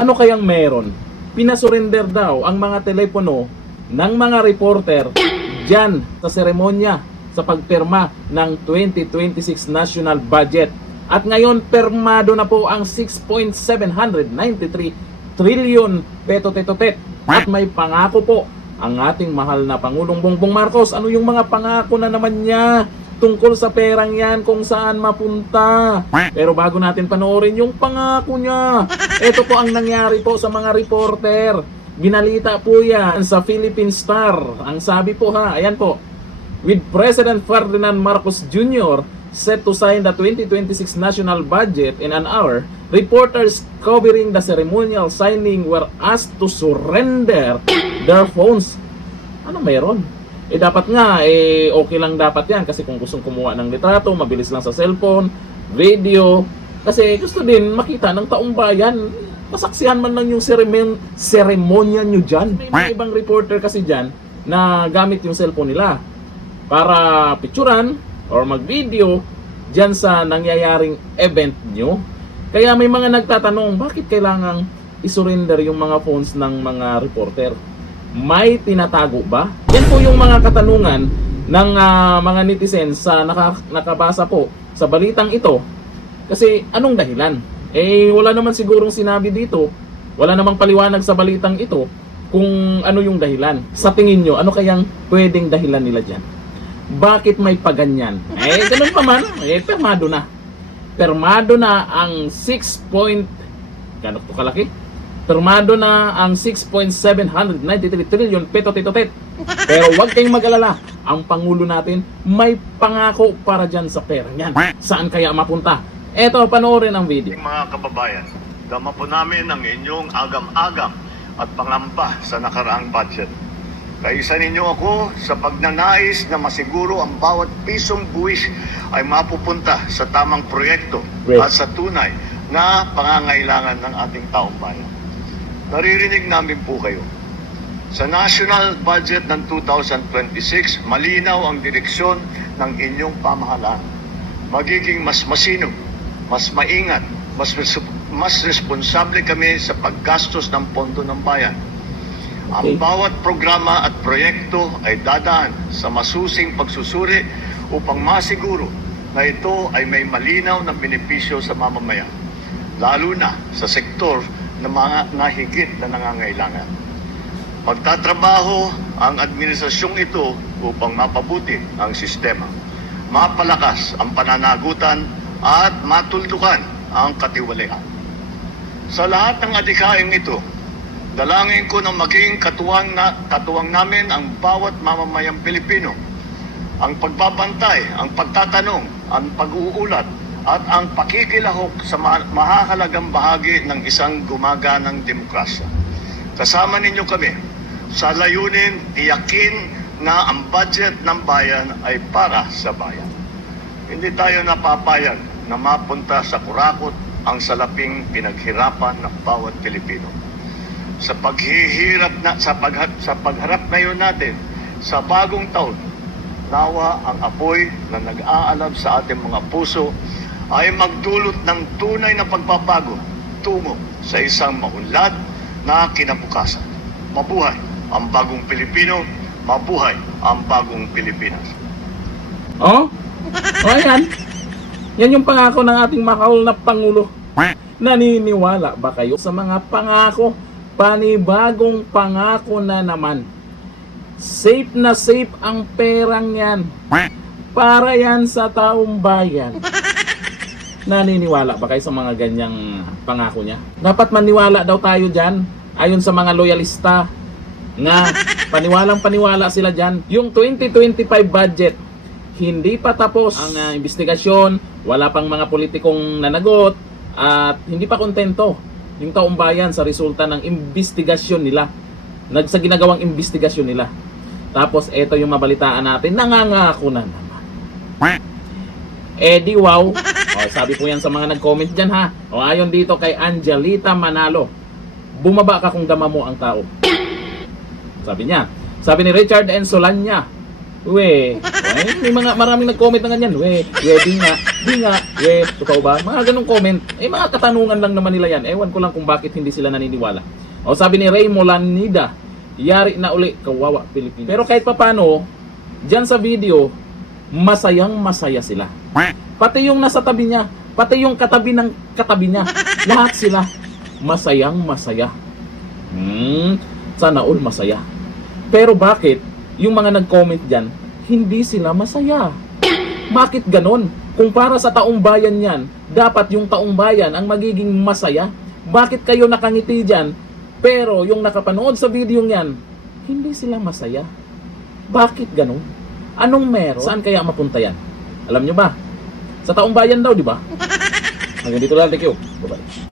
Ano kayang meron? Pinasurrender daw ang mga telepono ng mga reporter dyan sa seremonya sa pagpirma ng 2026 national budget. At ngayon, permado na po ang 6.793 trillion peto-teto-tet. At may pangako po ang ating mahal na Pangulong Bongbong Marcos. Ano yung mga pangako na naman niya tungkol sa perang yan, kung saan mapunta? Pero bago natin panoorin yung pangako niya, ito po ang nangyari po sa mga reporter. Binalita po yan sa Philippine Star. Ang sabi po ha, ayan po, with President Ferdinand Marcos Jr. set to sign the 2026 national budget in an hour, reporters covering the ceremonial signing were asked to surrender their phones. Ano meron? Dapat nga, okay lang dapat yan. Kasi kung gustong kumuha ng litrato, mabilis lang sa cellphone, video. Kasi gusto din makita ng taong bayan. Masaksihan man lang yung seremonya nyo dyan. May mga ibang reporter kasi dyan na gamit yung cellphone nila para picturan or mag-video dyan sa nangyayaring event nyo. Kaya may mga nagtatanong, bakit kailangang isurrender yung mga phones ng mga reporter? May tinatago ba? Yan po yung mga katanungan ng mga netizens sa nakabasa po sa balitang ito. Kasi anong dahilan? Wala naman sigurong sinabi dito, wala namang paliwanag sa balitang ito kung ano yung dahilan. Sa tingin nyo, ano kayang pwedeng dahilan nila dyan? Bakit may paganyan? Ganun pa man, permado na. Permado na ang 6 point, gano'n to kalaki? Permado na ang 6.793 trillion peto-teto-tet. Pero huwag kayong mag-alala, ang Pangulo natin may pangako para dyan sa pera yan. Saan kaya mapunta? Eto, panoorin ang video. Mga kababayan, dama po namin ang inyong agam-agam at pangamba sa nakaraang budget. Kaisa ninyo ako sa pagnanais na masiguro ang bawat pisong buwis ay mapupunta sa tamang proyekto at sa tunay na pangangailangan ng ating taong bayan. Naririnig namin po kayo. Sa national budget ng 2026, malinaw ang direksyon ng inyong pamahalaan. Magiging mas masinop, mas maingat, mas responsable kami sa paggastos ng pondo ng bayan. Ang bawat programa at proyekto ay dadaan sa masusing pagsusuri upang masiguro na ito ay may malinaw na benepisyo sa mamamayan, lalo na sa sektor na mga nahigit na nangangailangan. Pagtatrabaho ang administrasyong ito upang mapabuti ang sistema, mapalakas ang pananagutan at matuldukan ang katiwalian. Sa lahat ng adhikaing ito, dalangin ko na maging katuwang namin ang bawat mamamayang Pilipino. Ang pagbabantay, ang pagtatanong, ang pag-uulat, at ang pakikilahok sa mahahalagang bahagi ng isang gumaganang demokrasya. Kasama ninyo kami sa layunin, tiyakin na ang budget ng bayan ay para sa bayan. Hindi tayo napapayag na mapunta sa kurakot ang salaping pinaghirapan ng bawat Pilipino. Sa pagharap ngayon natin sa bagong taon, nawa ang apoy na nag-aalab sa ating mga puso ay magdulot ng tunay na pagbabago tungo sa isang maunlad na kinabukasan. Mabuhay ang bagong Pilipino, mabuhay ang bagong Pilipinas. Ayan. Yan yung pangako ng ating mahal na Pangulo. Naniniwala ba kayo sa mga pangako? Panibagong pangako na naman. Safe na safe ang perang yan. Para yan sa taong bayan. Naniniwala ba kayo sa mga ganyang pangako niya? Dapat maniwala daw tayo dyan. Ayon sa mga loyalista nga paniwalang-paniwala sila dyan. Yung 2025 budget, hindi pa tapos ang investigasyon, wala pang mga politikong nanagot, at hindi pa kontento yung taong bayan sa resulta ng investigasyon nila, sa ginagawang investigasyon nila. Tapos eto yung mabalitaan natin, nangangako na naman. Di wow. Sabi po yan sa mga nag-comment dyan ha. Ayon dito kay Angelita Manalo, bumaba ka kung dama mo ang tao. Sabi niya. Sabi ni Richard N. Solanya, maraming nag-comment na ganyan. Pwede nga. Di nga, totoo ba? Mga ganong comment, mga katanungan lang naman nila yan. Ewan ko lang kung bakit hindi sila naniniwala. O sabi ni Ray Molanida, yari na uli, kawawa Pilipinas. Pero kahit papano, dyan sa video, masayang masaya sila. Pati yung nasa tabi niya, pati yung katabi ng katabi niya, lahat sila masayang masaya. Sana all masaya. Pero bakit yung mga nag-comment dyan, hindi sila masaya? Bakit ganon? Kung para sa taong bayan yan, dapat yung taong bayan ang magiging masaya. Bakit kayo nakangiti dyan, pero yung nakapanood sa video yan, hindi sila masaya? Bakit ganon? Anong meron? Saan kaya mapunta yan? Alam nyo ba? Sa taong bayan daw, di ba? Hanggang dito lang, thank you. Bye-bye.